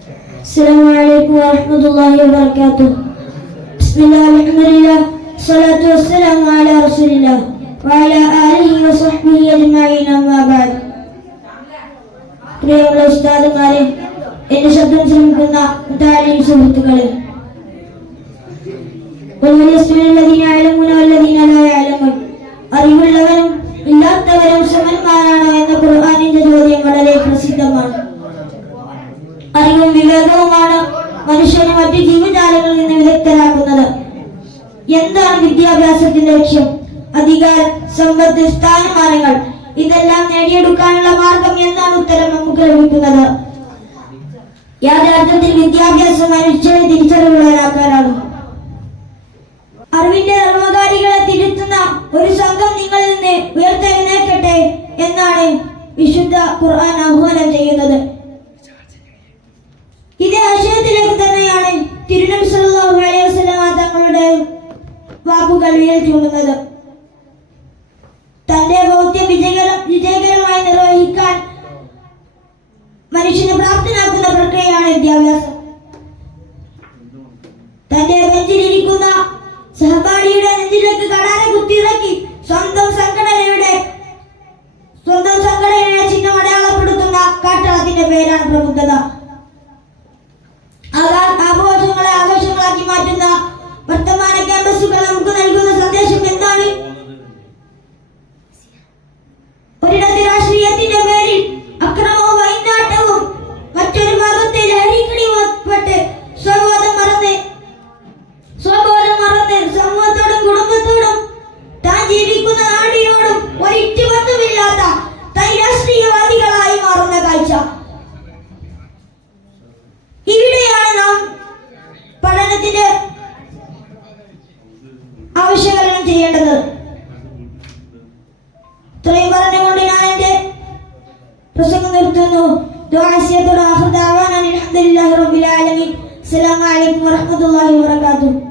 السلام عليكم ورحمة الله وبركاته بسم الله الحمد لله الصلاة والسلام على رسول الله وعلى آله وصحبه أجمعين أما بعد പ്രിയമുള്ള ഉസ്താദുമാരെ എന്റെ ശബ്ദം ശ്രമിക്കുന്ന താഴെയും സുഹൃത്തുക്കളെ ജീവജാലങ്ങളിൽ നിന്ന് വിദഗ്ധരാക്കുന്നത് എന്താണ് വിദ്യാഭ്യാസത്തിന്റെ ലക്ഷ്യം? അധികാരം സമ്പത്ത് സ്ഥാനമാനങ്ങൾ. ഇതെല്ലാം നേടിയെടുക്കാനുള്ള മാർഗം എന്നാണ് ഉത്തരം നമുക്ക് ലഭിക്കുന്നത്. യാഥാർത്ഥ്യത്തിൽ വിദ്യാഭ്യാസം മനുഷ്യനെ തിരിച്ചറിവുള്ളവരാക്കാനാണ് അറിവിന്റെ ധർമ്മകാരികളെ തിരുത്തുന്ന ഒരു സംഘം നിങ്ങളിൽ നിന്ന് ഉയർത്തെഴുന്നേക്കട്ടെ എന്നാണ് വിശുദ്ധ ഖുർആൻ ആഹ്വാനം ചെയ്യുന്നത്. വിരൽ ചൂണ്ടുന്നത് തന്റെ ദൗത്യം വിജയകരം വിജയകരമായി നിർവഹിക്കാൻ മനുഷ്യനെ പ്രാപ്തനാക്കുന്ന പ്രക്രിയയാണ് വിദ്യാഭ്യാസം. തന്റെ ബെഞ്ചിലിരിക്കുന്ന സഹപാഠിയുടെ നെഞ്ചിലേക്ക് കടാരെ കുത്തിയിറക്കി സ്വന്തം സംഘടനയുടെ സ്വന്തം സംഘടനയുടെ ചിഹ്നം അടയാളപ്പെടുത്തുന്ന കാട്ടാളത്തിന്റെ പേരാണ് പ്രബുദ്ധത പ്രസംഗം നിർത്തുന്നു. ദുആസിയത്തോട് ആഖിർ അൽഹംദുലില്ലാഹി റബ്ബിൽ ആലമീൻ. അസ്സലാമു അലൈക്കും വറഹ്മത്തുള്ളാഹി വബറകാതുഹു.